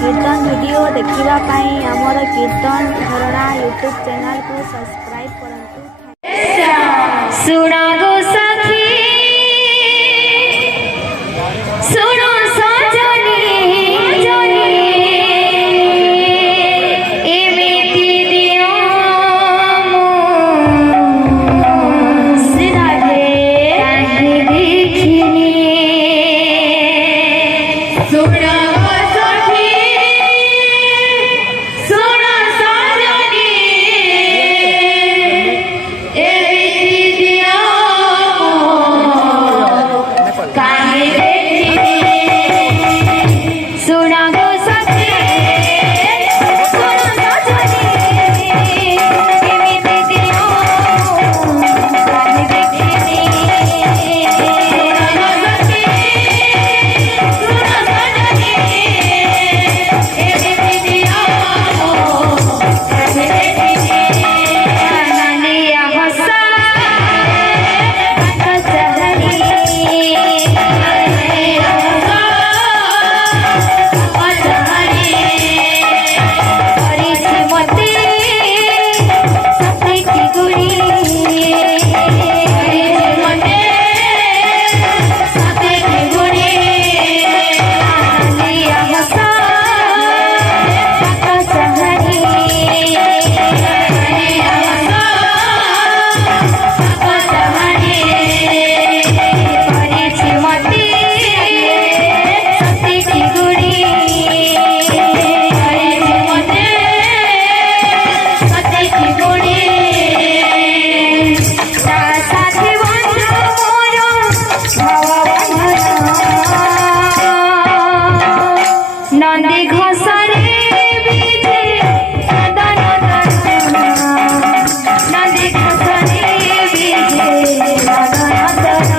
कीर्तन वीडियो देखिबा पाई हमर कीर्तन झरणा यूट्यूब चैनल को सब्सक्राइब करंतु। सुना गो सखी सुनो सजनी एमिति दियो सिराधे काहे देखिनी सुना गो सखी सुनो सजनी एमिति दियो काहे देखिनी सुना गो सखी सुनो सजनी एमिति दियो काहे देखिनी सुना गो सखी सुनो सजनी एमिति दियो काहे देखिनी ननिया हसा नंदी घोसरे बीजे दन दन नंदी घोसरे बीजे दन दन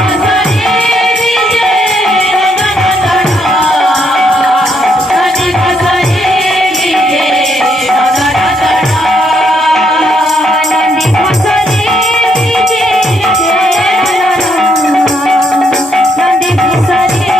घोसरे बीजे दन दन नंदी घोसरे बीजे दन दन नंदी घोसरे बीजे दन दन नंदी घोसरे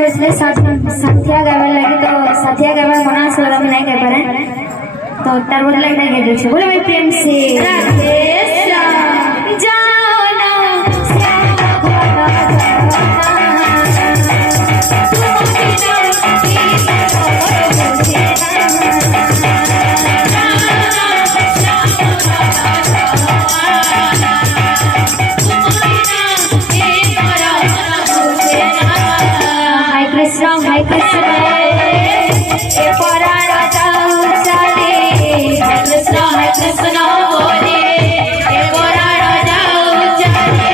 सोचले साथिया गावे लगी तो साथिया गावे मना सोरा में नहीं कर पारे तो तार बदला नहीं कर दे बोले मैं प्रेम से राधे श्याम जाना Shyam Hai Krishna, e para raja chale. Hai Krishna bole, e para raja chale.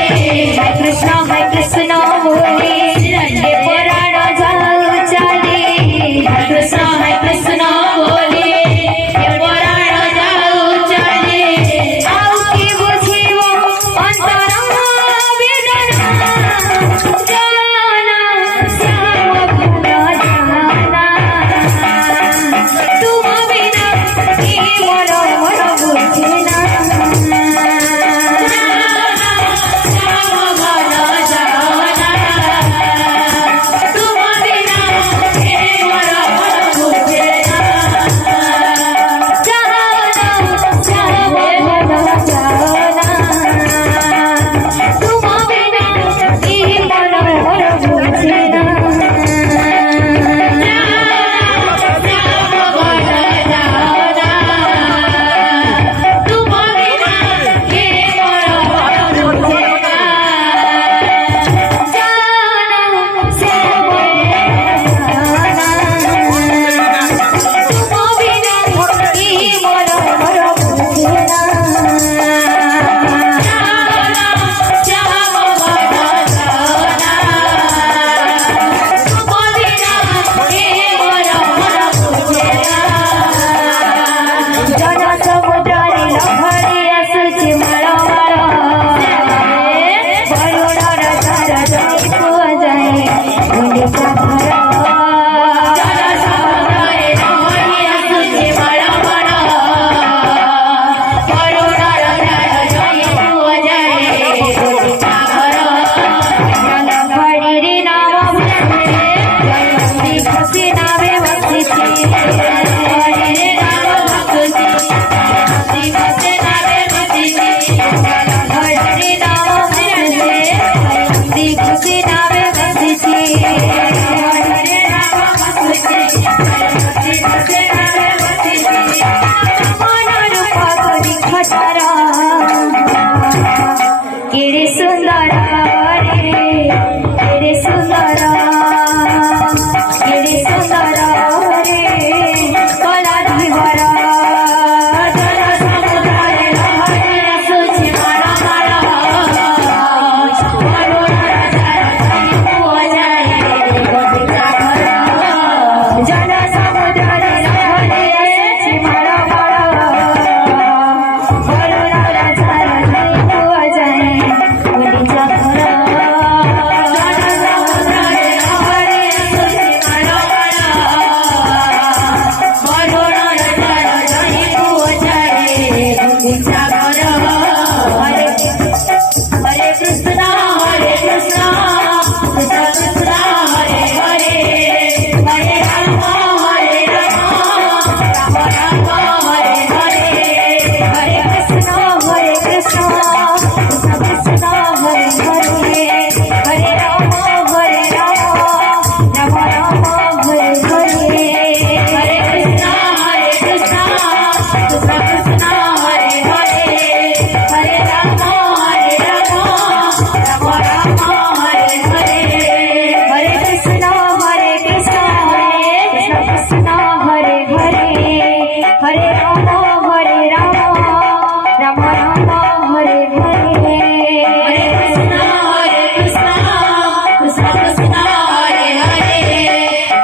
Hai Krishna bole, e para raja chale. Hai Krishna bole, e para raja chale. Aau ki bujhibo antaram vedana.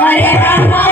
Hare Rama